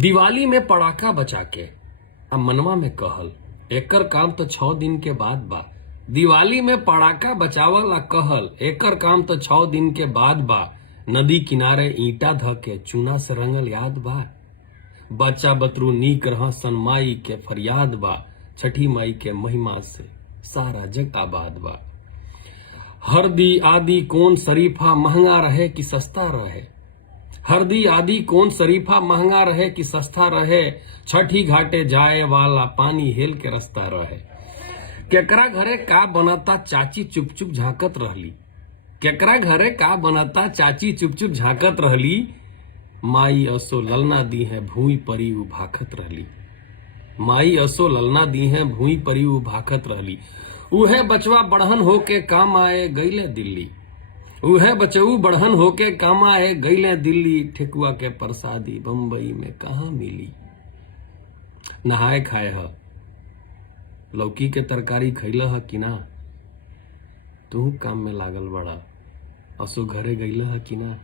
दिवाली में पड़ाका बचा के आ मनवा में कहल एकर काम तो 6 दिन के बाद बा। दिवाली में पड़ाका बचावल आ कहल एकर काम तो 6 दिन के बाद बा। नदी किनारे ईंटा ध के चूना से रंगल याद बा। बच्चा बतरू नीक रह सनमाई के फरियाद बा। छठी माई के महिमा से सारा जग आबाद बा। हरदी आदि कौन शरीफा महंगा रहे कि सस्ता रहे। हरदी आदि कौन शरीफा महंगा रहे कि सस्ता रहे। छठी घाटे जाए वाला पानी हेल के रास्ता रहे। केकरा घरे का बनता चाची चुप चुप झांकत रहली। केकरा घरे का बनता चाची चुप चुप झांकत रहली। माई असो ललना दी है भूई परी उ भाखत रहली। माई असो ललना दी है भूई परी उ भाखत रहली। उहे बचवा बढ़न होके काम आए गईले दिल्ली। उहे बचऊ बढ़न होके काम आए गईले दिल्ली। ठेकुआ के प्रसादी बम्बई में कहाँ मिली। नहाए खाए ह लौकी के तरकारी खैला ह कि ना। तू काम में लागल बड़ा असो घरे गईला ह कि ना।